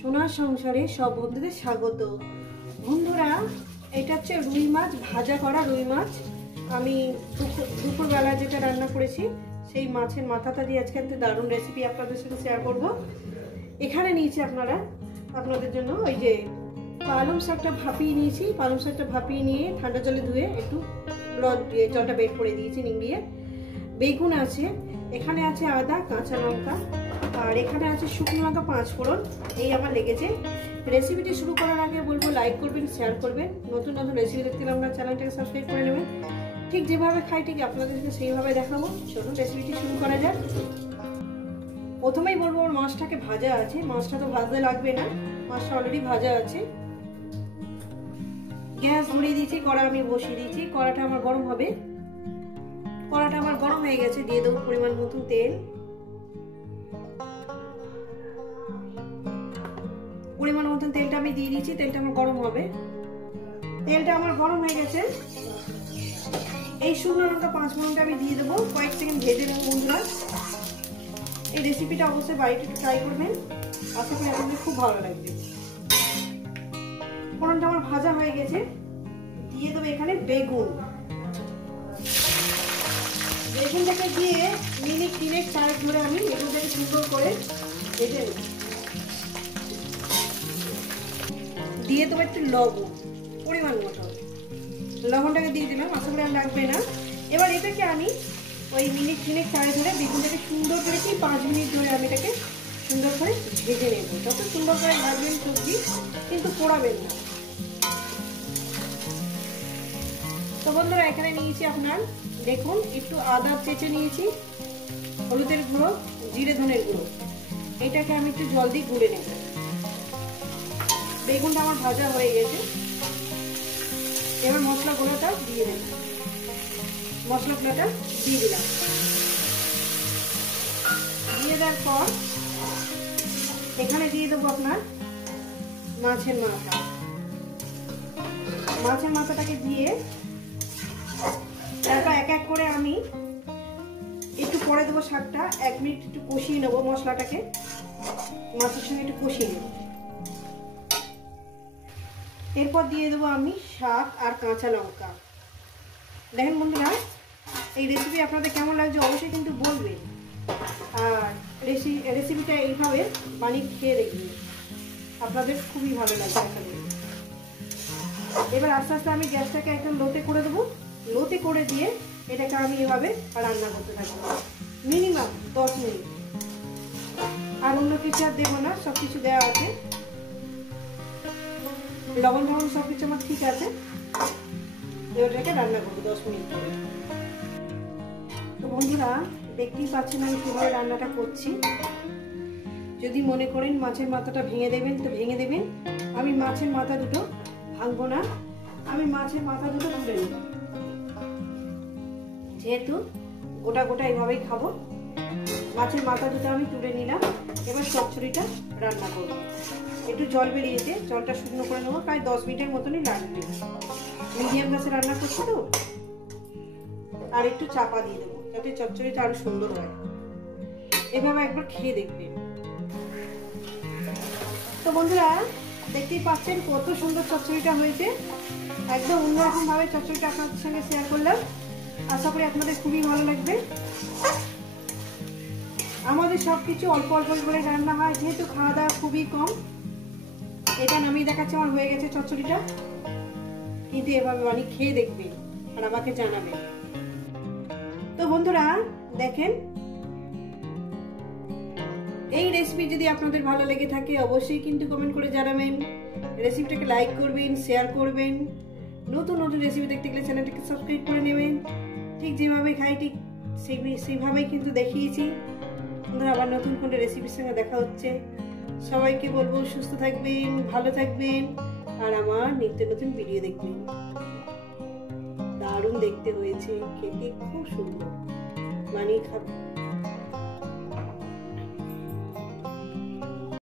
সোনার সংসারে সব বন্ধুদের স্বাগত। বন্ধুরা, এটা হচ্ছে রুই মাছ, ভাজা করা রুই মাছ। আমি দুপুরবেলা যেটা রান্না করেছি সেই মাছের মাথাটা দিয়ে আজকে একটা দারুণ রেসিপি আপনাদের সাথে শেয়ার করব। এখানে নিয়েছি আপনাদের জন্য ওই যে পালং শাকটা ভাপিয়ে নিয়েছি। পালং শাকটা ভাপিয়ে নিয়ে ঠান্ডা জলে ধুয়ে একটু জলটা বের করে দিয়েছি নিংড়িয়ে। বেগুন আছে, এখানে আছে আদা, কাঁচা লঙ্কা, আর এখানে আছে শুকনো লঙ্কা 5 ফোড়ন। এই আমার লেগেছে। রেসিপিটি শুরু করার আগে বলবো লাইক করবেন, শেয়ার করবেন। নতুন নতুন রেসিপি দেখতে হলে আপনার চ্যানেলটাকে সাবস্ক্রাইব করে নেবেন। ঠিক যেভাবে খাই ঠিক আপনাদেরকে সেইভাবে দেখাবো। চলুন রেসিপিটি শুরু করা যাক। প্রথমেই বলবো ওর মাছটাকে ভাজা আছে। মাছটা তো ভাজতে লাগবে না, মাছটা অলরেডি ভাজা আছে। গ্যাস ধরিয়ে দিয়েছি, কড়া আমি বসিয়ে দিয়েছি। কড়াটা আমার গরম হবে। কড়াটা আমার গরম হয়ে গেছে, দিয়ে দেবো পরিমাণ মতন তেল। পরিমাণ মতন তেলটা আমি দিয়ে দিয়েছি। তেলটা আমার গরম হবে। তেলটা আমার গরম হয়ে গেছে। এই শুকনো লঙ্কা 5 ফোড়নটা আমি দিয়ে দেবো। কয়েক সেকেন্ড ভেজে নেবো বন্ধুরা। এই রেসিপিটা অবশ্যই বাড়িতে একটু ট্রাই করবেন, আশা করি আপনাদের খুব ভালো লাগবে। ফোড়নটা আমার ভাজা হয়ে গেছে, দিয়ে দেবো এখানে বেগুন। বেগুনটাকে দিয়ে মিনিট 3-4 ধরে আমি বেগুনটাকে সুন্দর করে ভেজে নেব। দিয়ে দেবো একটু লবণ, পরিমাণ মতো লবণটাকে দিয়ে দিলাম, আশা করি আর লাগবে না। এবার এটাকে আমি ওই মিনিট 3-4 ধরে বেগুনটাকে সুন্দর করে 5 মিনিট ধরে আমি এটাকে সুন্দর করে ভেজে নেব। যত সুন্দর করে ভাজবেন সবজি, কিন্তু পোড়াবেন না। তো বন্ধুরা, এখানে নিয়েছি আপনার দেখুন একটু আদা চেঁচে নিয়েছি, হলুদের গুঁড়ো, জিরে ধনের গুঁড়ো। এটাকে আমি একটু জল দিয়ে গুঁড়ে নেব। বেগুনটা আমার ভাজা হয়ে গেছে। এবার মশলা গুঁড়োটা দিয়ে দেব। মশলা গুঁড়োটা দিয়ে দিলাম। দিয়ে দেওয়ার পর এখানে দিয়ে দেবো আপনার মাছের মাথা। মাছের মাথাটাকে দিয়ে তারপর এক এক করে আমি একটু পরে দেবো শাকটা। 1 মিনিট একটু কষিয়ে নেবো মশলাটাকে, মাছের সঙ্গে একটু কষিয়ে নেব। এরপর দিয়ে দেবো আমি শাক আর কাঁচা লঙ্কা। দেখেন বন্ধুরা, এই রেসিপি আপনাদের কেমন লাগছে অবশ্যই কিন্তু বলবেন। আর রেসিপিটা এইভাবে বানিয়ে খেয়ে দেখবেন, আপনাদের খুবই ভালো লাগবে। এবার আস্তে আস্তে আমি গ্যাসটাকে একদম লোতে করে দেবো। লোতে করে দিয়ে এটাকে আমি এভাবে রান্না করতে থাকবো মিনিমাম 10 মিনিট। আর অন্য কিছু আর দেবো না, সবকিছু দেওয়া আছে। লবণ টবণ সবকিছু আমার ঠিক আছে। এটাকে রান্না করবো 10 মিনিট ধরে। তো বন্ধুরা, দেখতেই পাচ্ছেন আমি কিভাবে রান্নাটা করছি। যদি মনে করেন মাছের মাথাটা ভেঙে দেবেন তো ভেঙে দেবেন। আমি মাছের মাথা দুটো ভাঙবো না, আমি মাছের মাথা দুটো তুলে নেব। যেহেতু গোটা গোটা এইভাবেই খাবো, মাছের মাথা দুটো আমি তুলে নিলাম। এবার চচ্চড়িটা রান্না করবো। একটু জল বেরিয়েছে, জলটা শুকনো করে নেবো। প্রায় 10 মিনিটের মতনই লাগবে। মিডিয়াম গ্যাসে রান্না করছি তো। আর একটু চাপা দিয়ে দেবো যাতে চচ্চড়িটা আরো সুন্দর হয়। এভাবে একবার খেয়ে দেখবেন। তো বন্ধুরা, দেখতেই পাচ্ছেন কত সুন্দর চচ্চড়িটা হয়েছে। একদম অন্যরকম ভাবে চচ্চড়িটা আপনাদের সঙ্গে শেয়ার করলাম, আশা করি আপনাদের খুবই ভালো লাগবে। আমাদের সবকিছু অল্প অল্প করে রান্না হয়, যেহেতু খাওয়া দাওয়া খুবই কম। এটা নামিয়ে দেখাচ্ছে আমার হয়ে গেছে চচ্চড়িটা, কিন্তু এভাবে বানিয়ে খেয়ে দেখবেন আর আমাকে জানাবেন। তো বন্ধুরা দেখেন, এই রেসিপি যদি আপনাদের ভালো লেগে থাকে অবশ্যই কিন্তু কমেন্ট করে জানাবেন। রেসিপিটাকে লাইক করবেন, শেয়ার করবেন। নতুন নতুন রেসিপি দেখতে গেলে চ্যানেলটাকে সাবস্ক্রাইব করে নেবেন। ঠিক যেভাবে খাই ঠিক সেইভাবেই কিন্তু দেখিয়েছি। বন্ধুরা, আবার নতুন কোনো রেসিপির সঙ্গে দেখা হচ্ছে। সবাইকে বলবো সুস্থ থাকবেন, ভালো থাকবেন, আর আমার নিত্য নতুন ভিডিও দেখবেন। দারুণ দেখতে হয়েছে, খেতে খুব সুন্দর, বানিয়ে খাবেন।